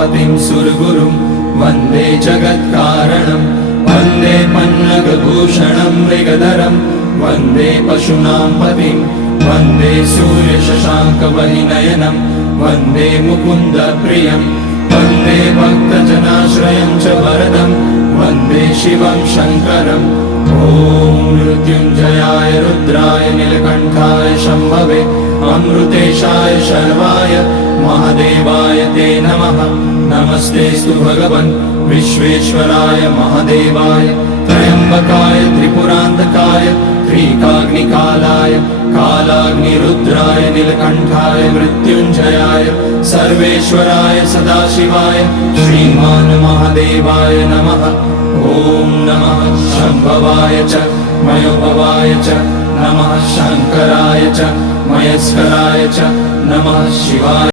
उमापतिं सुरगुरुं वन्दे जगत्कारणं वन्दे पन्नगभूषणं मृगधरं वन्दे पशूनां पतिं वन्दे सूर्यशशाङ्कवहिनयनं वन्दे मुकुन्दप्रियं वन्दे भक्तजनाश्रयं च वरदं वन्दे शिवं शङ्करम् ॐ मृत्युञ्जयाय रुद्राय नीलकण्ठाय शम्भवे अमृतेशाय शर्वाय महादेवाय ते नमः। नमस्तेस्तु भगवन् विश्वेश्वराय महादेवाय त्र्यम्बकाय त्रिपुरान्तकाय त्रिकाग्निकालाय कालाग्निरुद्राय नीलकण्ठाय मृत्युञ्जयाय सर्वेश्वराय सदाशिवाय श्रीमान् महादेवाय नमः। ॐ नमः शम्भवाय च मयोभवाय च नमः शङ्कराय च मयस्कराय च नमः शिवाय।